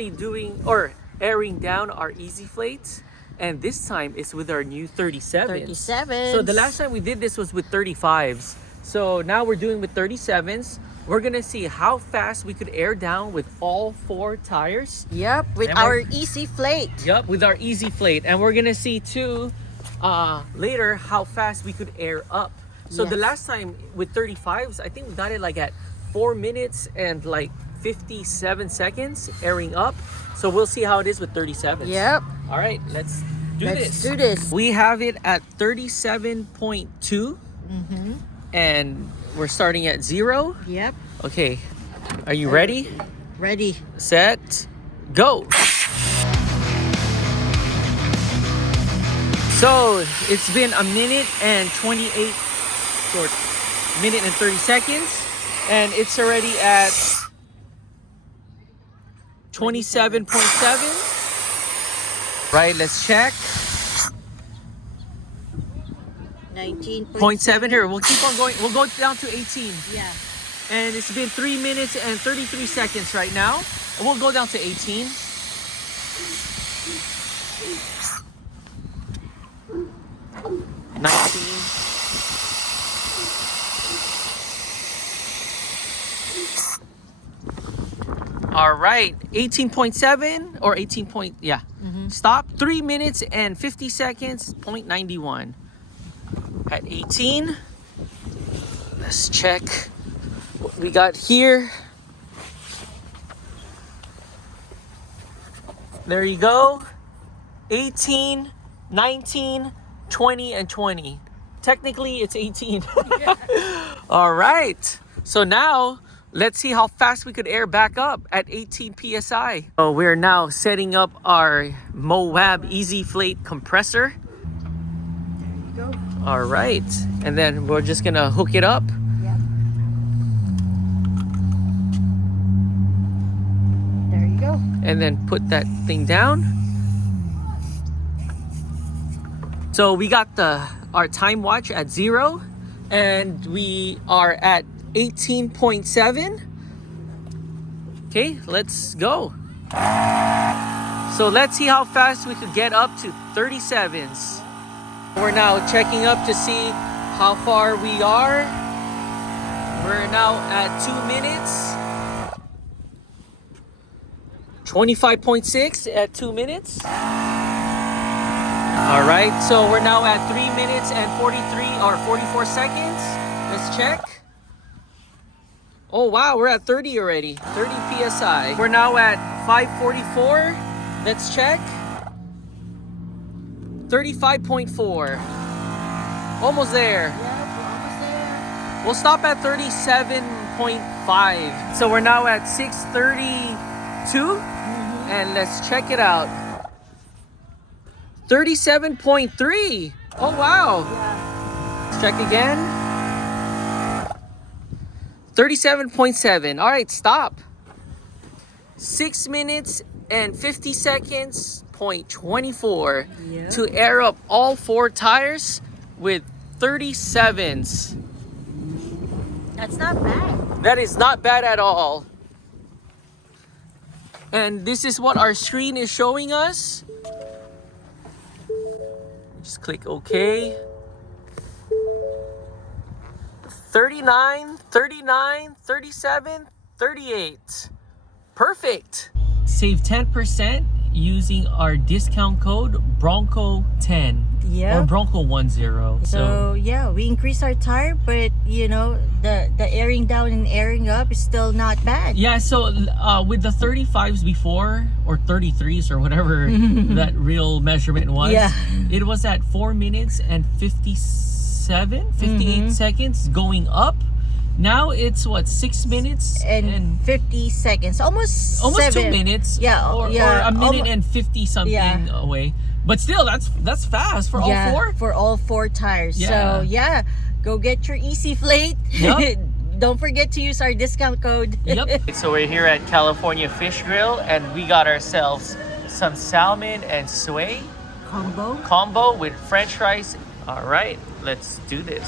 actually doing or airing down our ezflate, and this time it's with our new 37s. So the last time we did this was with 35s. So now we're doing with 37s. We're gonna see how fast we could air down with all 4 tires. Yep, with our ezflate. Yep, with our ezflate. And we're gonna see too later how fast we could air up. So the last time with 35s, I think we got it like at 4 minutes and like 57 seconds airing up. So we'll see how it is with 37s. Yep. All right, let's do do this. We have it at 37.2. And we're starting at 0. Yep. Okay, are you ready? Ready. Set, go. So it's been a minute and 28 or minute and 30 seconds, and it's already at 27.7. Right, let's check. 19.7 here. We'll keep on going. We'll go down to 18. Yeah. And it's been 3 minutes and 33 seconds right now. And we'll go down to 18. 19. All right, 18.7 or 18 point, yeah. Stop. 3 minutes and 50 seconds, 0.91. At 18, let's check what we got here. There you go. 18, 19, 20, and 20. Technically, it's 18. All right. So now, let's see how fast we could air back up at 18 PSI. So we're now setting up our Moab ezflate compressor. There you go. All right. And then we're just going to hook it up. Yep. There you go. And then put that thing down. So we got our time watch at 0, and we are at 18.7. Okay, let's go. So let's see how fast we could get up to 37s. We're now checking up to see how far we are. We're now at 2 minutes. 25.6 at 2 minutes. All right, so we're now at 3 minutes and 44 seconds. Let's check. Oh wow, we're at 30 already. 30 PSI. We're now at 5:44. Let's check. 35.4. Almost there. Yep, we're almost there. We'll stop at 37.5. So we're now at 6:32. And let's check it out. 37.3. Oh wow. Yeah. Let's check again. 37.7. All right, stop. 6 minutes and 50 seconds, 0.24 Yep. to air up all 4 tires with 37s. That's not bad. That is not bad at all. And this is what our screen is showing us. Just click OK. 39, 39, 37, 38. Perfect. Save 10% using our discount code Bronco10. Yeah. Or Bronco10. So yeah, we increased our tire, but you know, the airing down and airing up is still not bad. Yeah, so with the 35s before, or 33s or whatever that real measurement was, Yeah. it was at 4 minutes and 58 seconds going up. Now it's what, 6 minutes and 50 seconds, almost 7. 2 minutes. Yeah, or a minute and 50 something away. But still, that's fast for all 4. For all 4 tires. Yeah. So yeah, go get your ezflate. Yep. Don't forget to use our discount code. Yep. So we're here at California Fish Grill, and we got ourselves some salmon and sway Combo. combo with French fries. All right, let's do this.